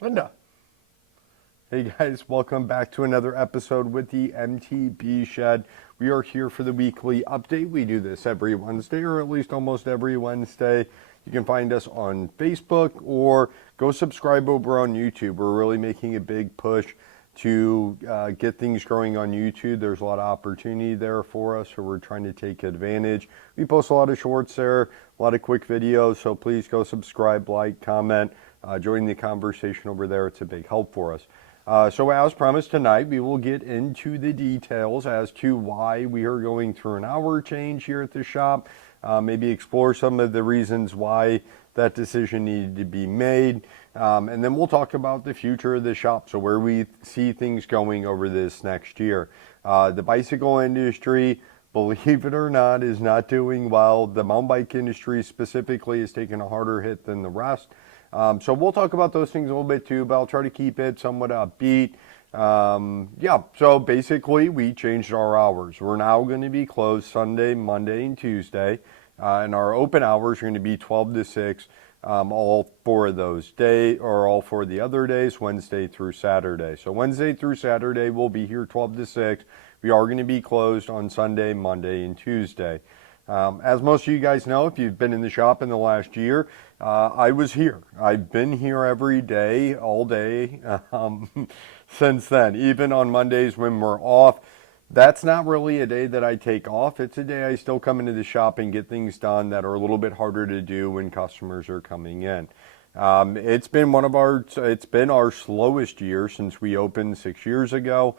Linda. Hey guys, welcome back to another episode with the MTB Shed. We are here for the weekly update. We do this every Wednesday, or at least almost every Wednesday. You can find us on Facebook or go subscribe over on YouTube. We're really making a big push to get things growing on YouTube. There's a lot of opportunity there for us, so we're trying to take advantage. We post a lot of shorts there, a lot of quick videos, so please go subscribe, like, comment, join the conversation over there. It's a big help for us. So as promised tonight, we will get into the details as to why we are going through an hour change here at the shop. Maybe explore some of the reasons why that decision needed to be made. And then we'll talk about the future of the shop, so where we see things going over this next year. The bicycle industry, believe it or not, is not doing well. The mountain bike industry specifically is taking a harder hit than the rest. So we'll talk about those things a little bit too, but I'll try to keep it somewhat upbeat. Yeah, so basically we changed our hours. We're now going to be closed Sunday, Monday, and Tuesday. And our open hours are going to be 12 to 6 all 4 of those days, or all 4 of the other days, Wednesday through Saturday. So Wednesday through Saturday we'll be here 12 to 6. We are going to be closed on Sunday, Monday, and Tuesday. As most of you guys know, if you've been in the shop in the last year, I was here. I've been here every day, all day, since then. Even on Mondays when we're off, that's not really a day that I take off. It's a day I still come into the shop and get things done that are a little bit harder to do when customers are coming in. It's been our slowest year since we opened 6 years ago.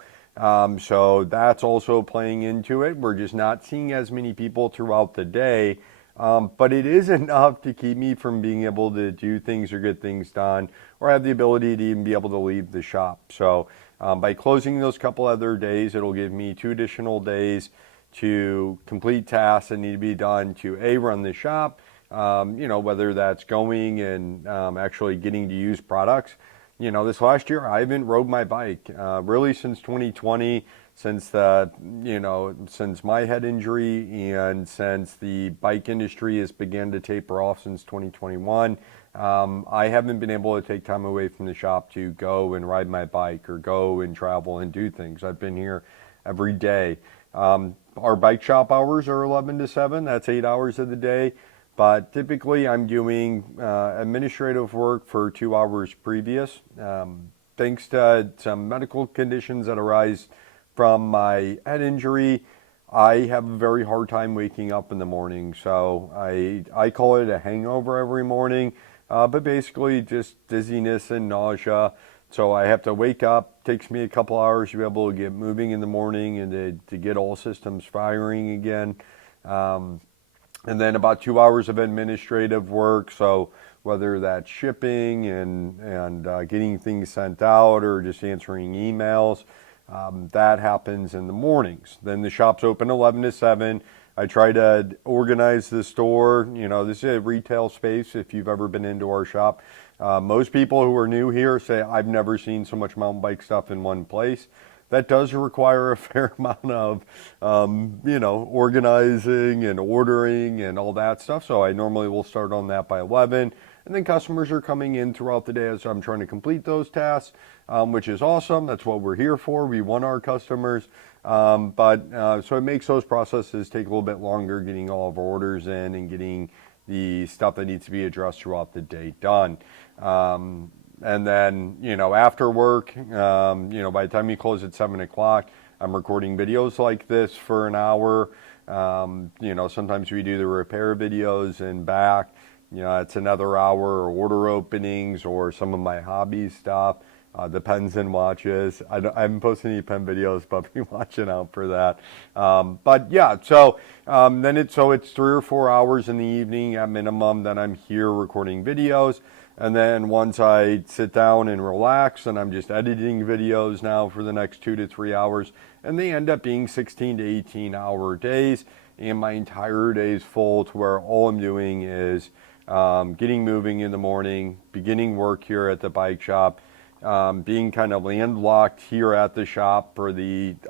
So that's also playing into it. We're just not seeing as many people throughout the day, but it is enough to keep me from being able to do things or get things done, or have the ability to even be able to leave the shop. So by closing those couple other days, it'll give me 2 additional days to complete tasks that need to be done to run the shop, whether that's going and actually getting to use products. This last year I haven't rode my bike really since 2020, since my head injury, and since the bike industry has begun to taper off since 2021. I haven't been able to take time away from the shop to go and ride my bike or go and travel and do things. I've been here every day. Our bike shop hours are 11 to 7. That's 8 hours of the day. But typically I'm doing administrative work for 2 hours previous. Thanks to some medical conditions that arise from my head injury, I have a very hard time waking up in the morning. So I call it a hangover every morning, but basically just dizziness and nausea. So I have to wake up. Takes me a couple hours to be able to get moving in the morning and to get all systems firing again. And then about 2 hours of administrative work. So whether that's shipping and getting things sent out, or just answering emails, that happens in the mornings. Then the shop's open 11 to 7. I try to organize the store. This is a retail space. If you've ever been into our shop, most people who are new here say, I've never seen so much mountain bike stuff in one place. That does require a fair amount of, organizing and ordering and all that stuff. So I normally will start on that by 11. And then customers are coming in throughout the day as I'm trying to complete those tasks, which is awesome. That's what we're here for. We want our customers. So it makes those processes take a little bit longer, getting all of our orders in and getting the stuff that needs to be addressed throughout the day done. And then, after work, by the time you close at 7 o'clock, I'm recording videos like this for an hour. Sometimes we do the repair videos and back. It's another hour, or order openings, or some of my hobby stuff. The pens and watches. I haven't posted any pen videos, but be watching out for that. But yeah, so then it's 3 or 4 hours in the evening at minimum that I'm here recording videos. And then once I sit down and relax, and I'm just editing videos now for the next 2 to 3 hours, and they end up being 16 to 18 hour days, and my entire day is full to where all I'm doing is getting moving in the morning, beginning work here at the bike shop, being kind of landlocked here at the shop for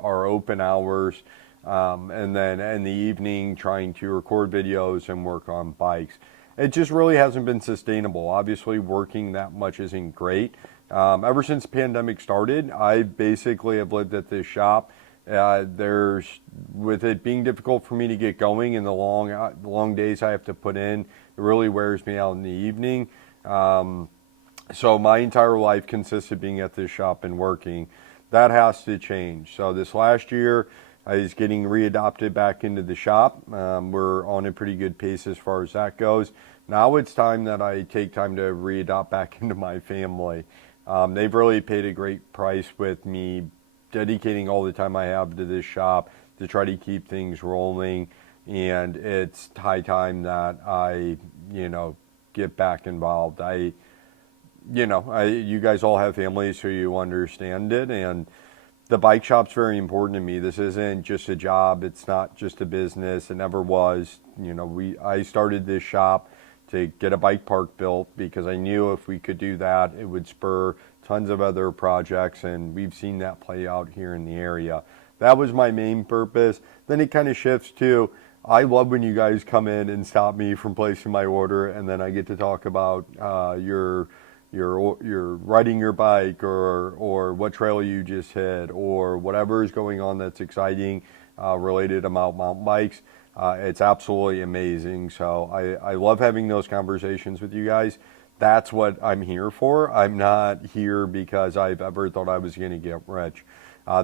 our open hours, and then in the evening trying to record videos and work on bikes. It just really hasn't been sustainable. Obviously, working that much isn't great, Ever since the pandemic started, I basically have lived at this shop. With it being difficult for me to get going and the long days I have to put in, it really wears me out in the evening. So my entire life consists of being at this shop and working. That has to change. So this last year, I was getting readopted back into the shop. We're on a pretty good pace as far as that goes. Now it's time that I take time to readopt back into my family. They've really paid a great price with me dedicating all the time I have to this shop to try to keep things rolling. And it's high time that I, get back involved. You guys all have families, so you understand it. And the bike shop's very important to me. This isn't just a job. It's not just a business. It never was. I started this shop to get a bike park built because I knew if we could do that, it would spur tons of other projects, and we've seen that play out here in the area. That was my main purpose. Then it kind of shifts to, I love when you guys come in and stop me from placing my order, and then I get to talk about your riding your bike or what trail you just hit or whatever is going on that's exciting related to mountain bikes. It's absolutely amazing. So I love having those conversations with you guys. That's what I'm here for. I'm not here because I've ever thought I was going to get rich.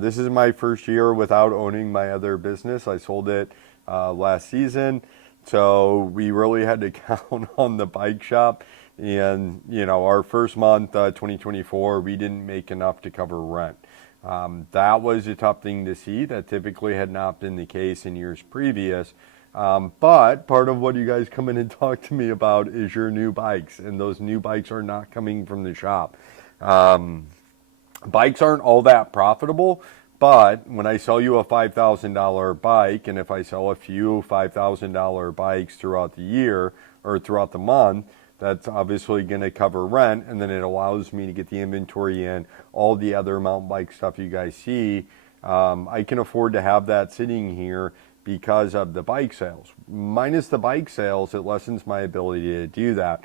This is my first year without owning my other business. I sold it last season. So we really had to count on the bike shop. And, our first month, 2024, we didn't make enough to cover rent. That was a tough thing to see. That typically had not been the case in years previous. But part of what you guys come in and talk to me about is your new bikes. And those new bikes are not coming from the shop. Bikes aren't all that profitable. But when I sell you a $5,000 bike, and if I sell a few $5,000 bikes throughout the year or throughout the month, that's obviously going to cover rent, and then it allows me to get the inventory in, all the other mountain bike stuff you guys see. I can afford to have that sitting here because of the bike sales. Minus the bike sales, it lessens my ability to do that.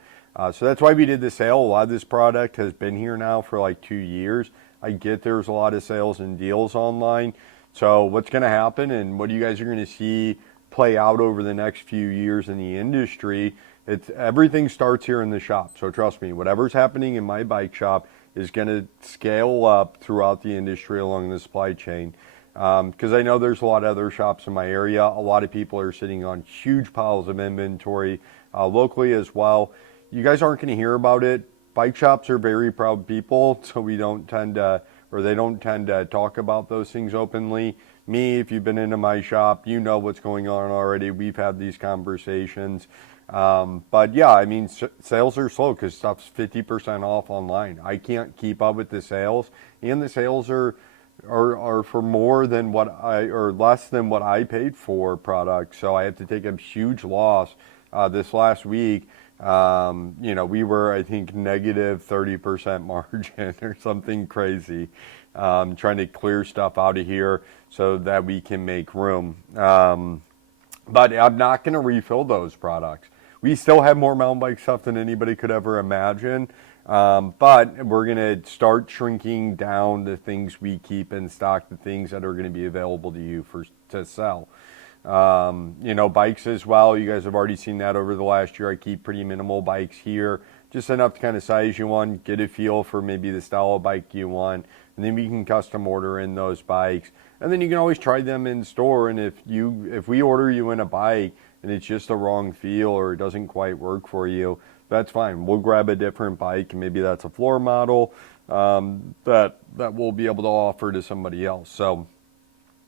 So that's why we did the sale. A lot of this product has been here now for like 2 years. I get there's a lot of sales and deals online. So what's going to happen and what you guys are going to see play out over the next few years in the industry, everything starts here in the shop. So trust me, whatever's happening in my bike shop is going to scale up throughout the industry along the supply chain. Because I know there's a lot of other shops in my area. A lot of people are sitting on huge piles of inventory locally as well. You guys aren't going to hear about it. Bike shops are very proud people, so they don't tend to talk about those things openly. Me, if you've been into my shop, you know what's going on already. We've had these conversations. But yeah, I mean, sales are slow because stuff's 50% off online. I can't keep up with the sales, and the sales are for more than less than what I paid for products. So I have to take a huge loss this last week. We were, I think, negative 30% margin or something crazy, trying to clear stuff out of here so that we can make room. But I'm not going to refill those products. We still have more mountain bike stuff than anybody could ever imagine. But we're going to start shrinking down the things we keep in stock, the things that are going to be available to you to sell. Bikes as well. You guys have already seen that over the last year. I keep pretty minimal bikes here, just enough to kind of size you want, get a feel for maybe the style of bike you want, and then we can custom order in those bikes. And then you can always try them in store. And if we order you in a bike and it's just the wrong feel or it doesn't quite work for you, that's fine. We'll grab a different bike, and maybe that's a floor model that we'll be able to offer to somebody else. So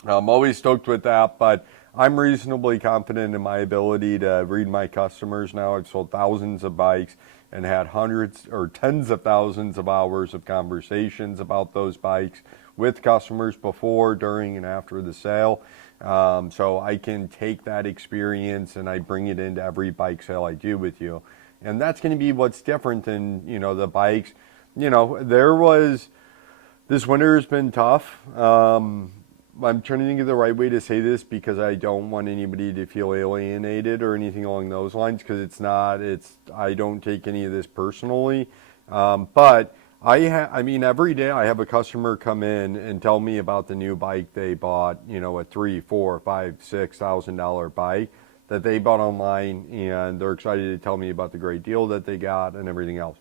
I'm always stoked with that, but I'm reasonably confident in my ability to read my customers now. I've sold thousands of bikes and had hundreds or tens of thousands of hours of conversations about those bikes with customers before, during, and after the sale. So I can take that experience and I bring it into every bike sale I do with you. And that's going to be what's different than, the bikes. This winter has been tough. I'm trying to think of the right way to say this because I don't want anybody to feel alienated or anything along those lines, because I don't take any of this personally. But I mean, every day I have a customer come in and tell me about the new bike they bought, you know, a $3, $4, $5, $6,000 bike that they bought online, and they're excited to tell me about the great deal that they got and everything else.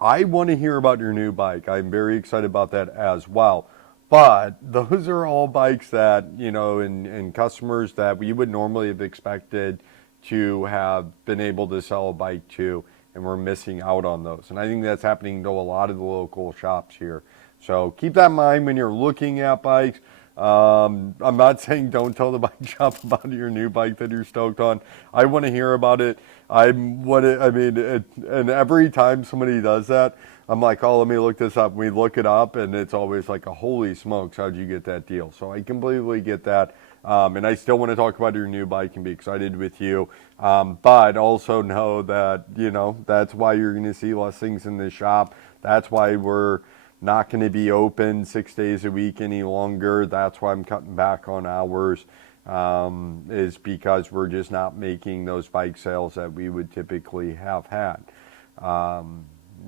I want to hear about your new bike. I'm very excited about that as well. But those are all bikes that, you know, and customers that we would normally have expected to have been able to sell a bike to, and we're missing out on those. And I think that's happening to a lot of the local shops here. So keep that in mind when you're looking at bikes. I'm not saying don't tell the bike shop about your new bike that you're stoked on. I want to hear about it. And every time somebody does that, I'm like, oh, let me look this up. We look it up, and it's always like, holy smokes, how'd you get that deal? So I completely get that. And I still want to talk about your new bike and be excited with you. But also know that, you know, that's why you're going to see less things in this shop. That's why we're not going to be open 6 days a week any longer. That's why I'm cutting back on hours, is because we're just not making those bike sales that we would typically have had.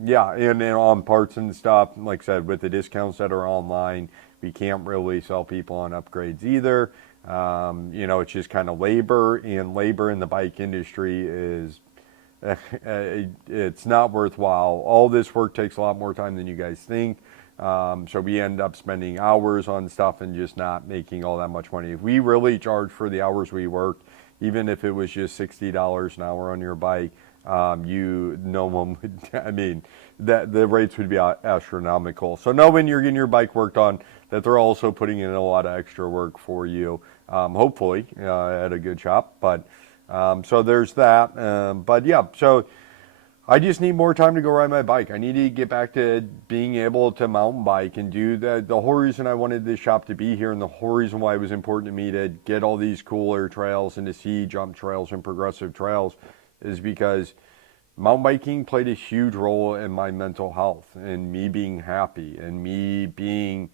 Yeah, and on parts and stuff, like I said, with the discounts that are online, we can't really sell people on upgrades either. You know, it's just kind of labor, and labor in the bike industry is, it's not worthwhile. All this work takes a lot more time than you guys think. So we end up spending hours on stuff and just not making all that much money. If we really charge for the hours we work, even if it was just $60 an hour on your bike, no one would, I mean, that the rates would be astronomical. So know when you're getting your bike worked on that they're also putting in a lot of extra work for you, hopefully at a good shop. But so there's that. But yeah, so I just need more time to go ride my bike. I need to get back to being able to mountain bike and do that. The whole reason I wanted this shop to be here, and the whole reason why it was important to me to get all these cooler trails and to see jump trails and progressive trails, is because mountain biking played a huge role in my mental health and me being happy and me being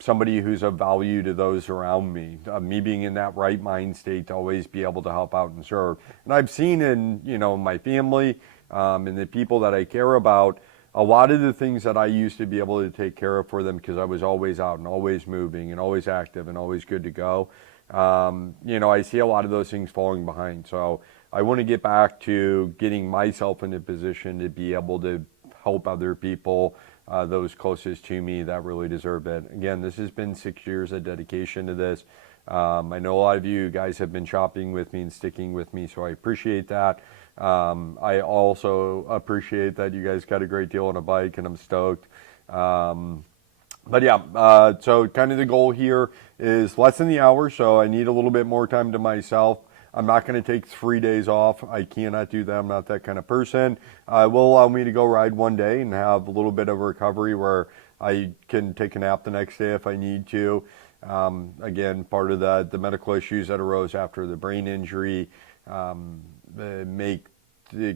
somebody who's of value to those around me, me being in that right mind state to always be able to help out and serve. And I've seen in, you know, my family and the people that I care about, a lot of the things that I used to be able to take care of for them because I was always out and always moving and always active and always good to go. You know, I see a lot of those things falling behind. So I want to get back to getting myself in a position to be able to help other people, those closest to me that really deserve it. Again, this has been 6 years of dedication to this. I know a lot of you guys have been shopping with me and sticking with me, so I appreciate that. I also appreciate that you guys got a great deal on a bike, and I'm stoked. But yeah, so kind of the goal here is lessen the hours, so I need a little bit more time to myself. I'm not going to take 3 days off. I cannot do that. I'm not that kind of person. It will allow me to go ride one day and have a little bit of recovery where I can take a nap the next day if I need to. Again, part of the medical issues that arose after the brain injury make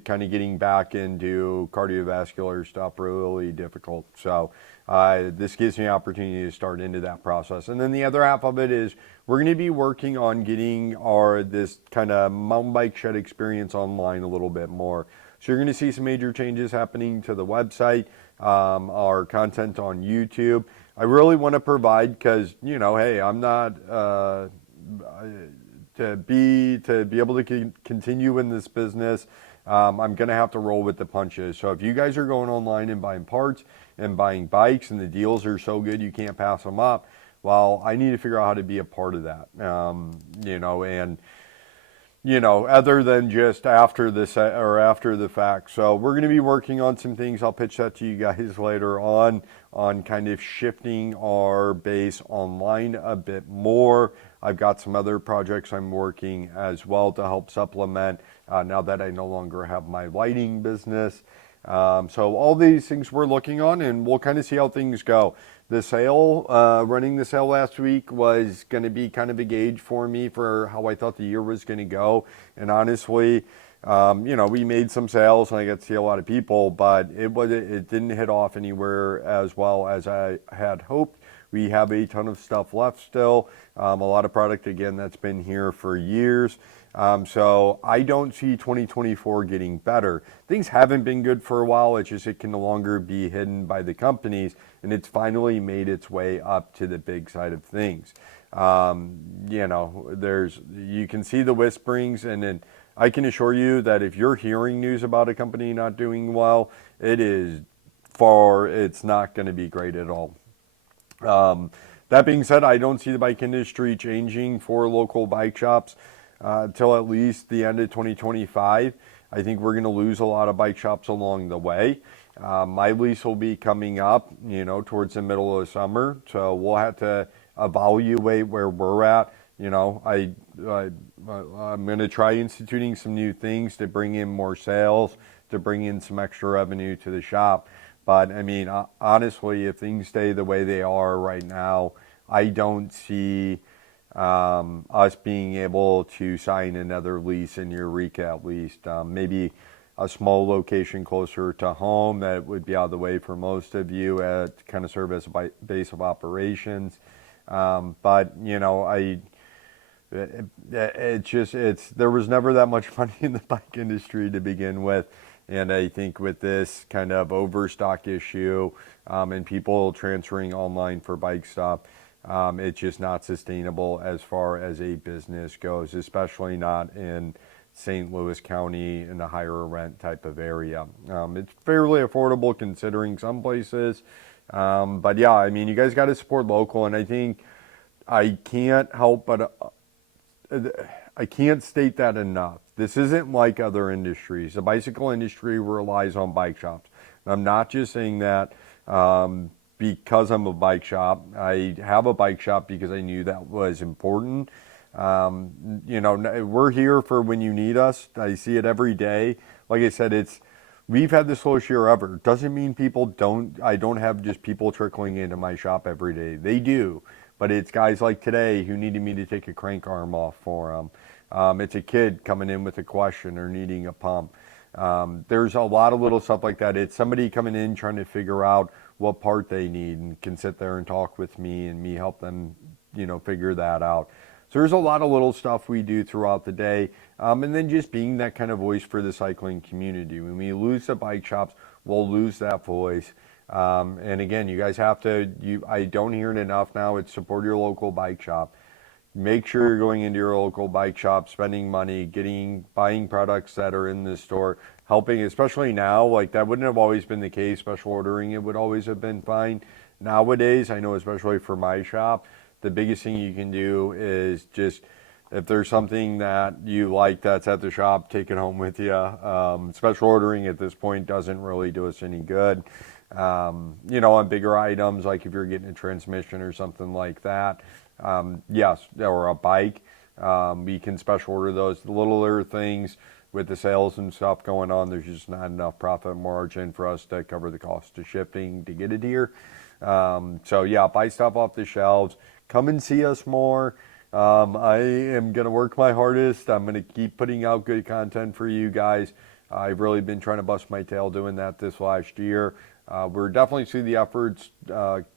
kind of getting back into cardiovascular stuff really difficult. So this gives me an opportunity to start into that process. And then the other half of it is we're going to be working on getting this kind of mountain bike shed experience online a little bit more. So you're going to see some major changes happening to the website, our content on YouTube. I really want to provide, because, you know, hey, I'm not to be able to continue in this business. I'm going to have to roll with the punches. So if you guys are going online and buying parts and buying bikes and the deals are so good you can't pass them up, well, I need to figure out how to be a part of that. You know, and, you know, other than just after the fact. So we're going to be working on some things. I'll pitch that to you guys later on kind of shifting our base online a bit more. I've got some other projects I'm working as well to help supplement now that I no longer have my lighting business. So all these things we're looking on, and we'll kind of see how things go. The sale, running the sale last week was going to be kind of a gauge for me for how I thought the year was going to go. And honestly, you know, we made some sales and I got to see a lot of people, but it didn't hit off anywhere as well as I had hoped. We have a ton of stuff left still. A lot of product, again, that's been here for years. So I don't see 2024 getting better. Things haven't been good for a while. It's just it can no longer be hidden by the companies, and it's finally made its way up to the big side of things. You can see the whisperings, and then I can assure you that if you're hearing news about a company not doing well, it's not going to be great at all. That being said, I don't see the bike industry changing for local bike shops until at least the end of 2025. I think we're going to lose a lot of bike shops along the way. My lease will be coming up, towards the middle of the summer, so we'll have to evaluate where we're at. I'm going to try instituting some new things to bring in more sales, to bring in some extra revenue to the shop. But I mean, honestly, if things stay the way they are right now, I don't see us being able to sign another lease in Eureka at least. Maybe a small location closer to home that would be out of the way for most of you to kind of serve as a base of operations. But there was never that much money in the bike industry to begin with. And I think with this kind of overstock issue and people transferring online for bike stuff, it's just not sustainable as far as a business goes, especially not in St. Louis County in a higher rent type of area. It's fairly affordable considering some places. But yeah, I mean, you guys got to support local. And I think I can't help but I can't state that enough. This isn't like other industries. The bicycle industry relies on bike shops. And I'm not just saying that because I'm a bike shop. I have a bike shop because I knew that was important. We're here for when you need us. I see it every day. Like I said, we've had the slowest year ever. Doesn't mean I don't have just people trickling into my shop every day. They do. But it's guys like today who needed me to take a crank arm off for them. It's a kid coming in with a question or needing a pump. There's a lot of little stuff like that. It's somebody coming in trying to figure out what part they need and can sit there and talk with me and me help them, figure that out. So there's a lot of little stuff we do throughout the day. And then just being that kind of voice for the cycling community. When we lose the bike shops, we'll lose that voice. And again, you guys have to, I don't hear it enough now, it's support your local bike shop. Make sure you're going into your local bike shop, spending money, buying products that are in the store, helping, especially now, like that wouldn't have always been the case. Special ordering, it would always have been fine. Nowadays, I know especially for my shop, the biggest thing you can do is just, if there's something that you like that's at the shop, take it home with you. Special ordering at this point doesn't really do us any good. On bigger items, like if you're getting a transmission or something like that, yes, or a bike, we can special order those. The littler things with the sales and stuff going on, there's just not enough profit margin for us to cover the cost of shipping to get it here. So yeah, buy stuff off the shelves. Come and see us more. I am going to work my hardest. I'm going to keep putting out good content for you guys. I've really been trying to bust my tail doing that this last year. We're definitely seeing the efforts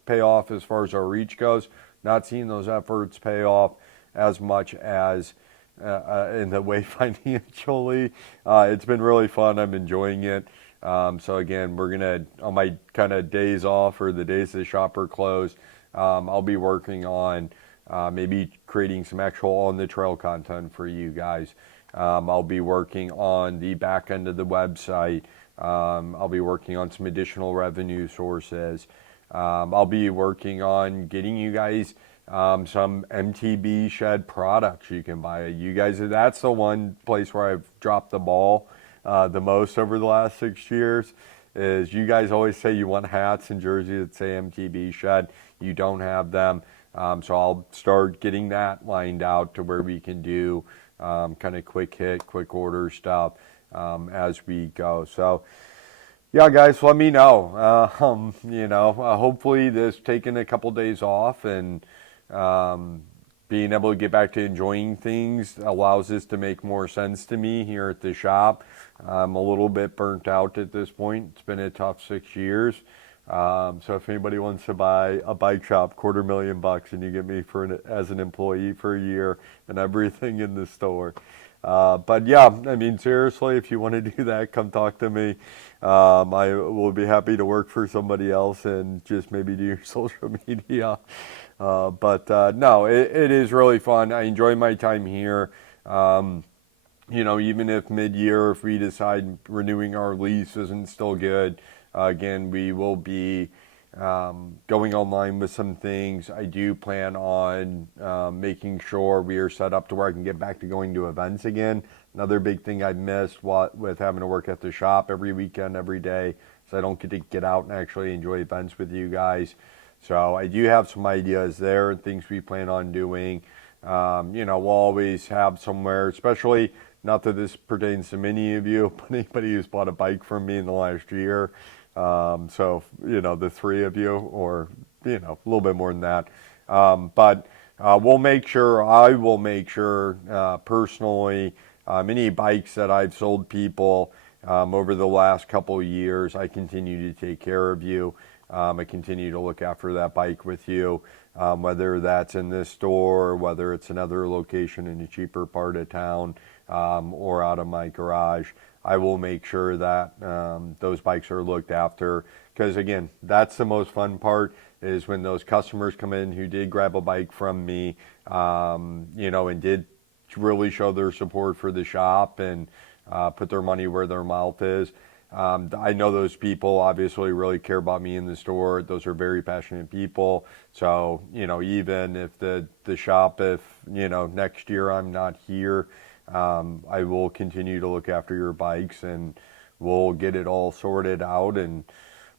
pay off as far as our reach goes. Not seeing those efforts pay off as much as in the way financially. It's been really fun. I'm enjoying it. So again, we're going to, on my kind of days off or the days the shop are closed, I'll be working on maybe creating some actual on-the-trail content for you guys. I'll be working on the back end of the website. I'll be working on some additional revenue sources. I'll be working on getting you guys some MTB Shed products you can buy. You guys, that's the one place where I've dropped the ball the most over the last 6 years. Is you guys always say you want hats and jerseys that say MTB Shed. You don't have them. So I'll start getting that lined out to where we can do kind of quick hit, quick order stuff as we go. So yeah, guys, let me know. Hopefully this taking a couple days off and being able to get back to enjoying things allows this to make more sense to me here at the shop. I'm a little bit burnt out at this point. It's been a tough 6 years. So if anybody wants to buy a bike shop, $250,000 and you get me as an employee for a year and everything in the store, But yeah, I mean, seriously, if you want to do that, come talk to me. I will be happy to work for somebody else and just maybe do your social media. But no, it is really fun. I enjoy my time here. Even if mid-year, if we decide renewing our lease isn't still good, again, we will be going online with some things. I do plan on making sure we are set up to where I can get back to going to events again. Another big thing I missed with having to work at the shop every weekend, every day, so I don't get to get out and actually enjoy events with you guys. So I do have some ideas there and things we plan on doing. We'll always have somewhere, especially not that this pertains to many of you, but anybody who's bought a bike from me in the last year. The three of you, or, a little bit more than that. But I will make sure personally, any bikes that I've sold people over the last couple of years, I continue to take care of you. I continue to look after that bike with you, whether that's in this store, whether it's another location in a cheaper part of town, or out of my garage. I will make sure that those bikes are looked after, because again, that's the most fun part, is when those customers come in who did grab a bike from me, and did really show their support for the shop and put their money where their mouth is. I know those people obviously really care about me in the store. Those are very passionate people. So, even if the shop, if, next year I'm not here, I will continue to look after your bikes and we'll get it all sorted out. And,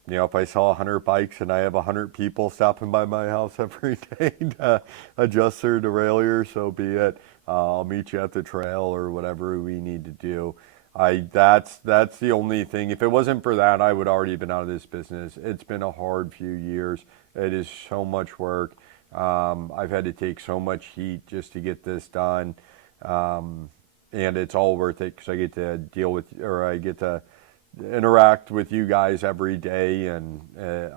if I sell 100 bikes and I have 100 people stopping by my house every day to adjust their derailleur, so be it. I'll meet you at the trail or whatever we need to do. That's the only thing. If it wasn't for that, I would already been out of this business. It's been a hard few years. It is so much work. I've had to take so much heat just to get this done. And it's all worth it because I get to I get to interact with you guys every day, and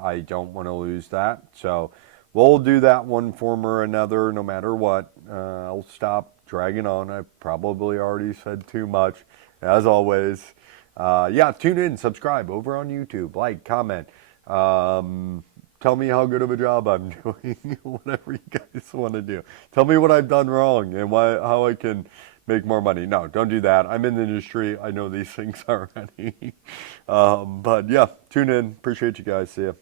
I don't want to lose that. So we'll do that one form or another, no matter what. I'll stop dragging on. I probably already said too much. As always, tune in, subscribe over on YouTube, like, comment. Tell me how good of a job I'm doing, whatever you guys want to do. Tell me what I've done wrong and how I can make more money. No, don't do that. I'm in the industry. I know these things already. But yeah, tune in. Appreciate you guys. See ya.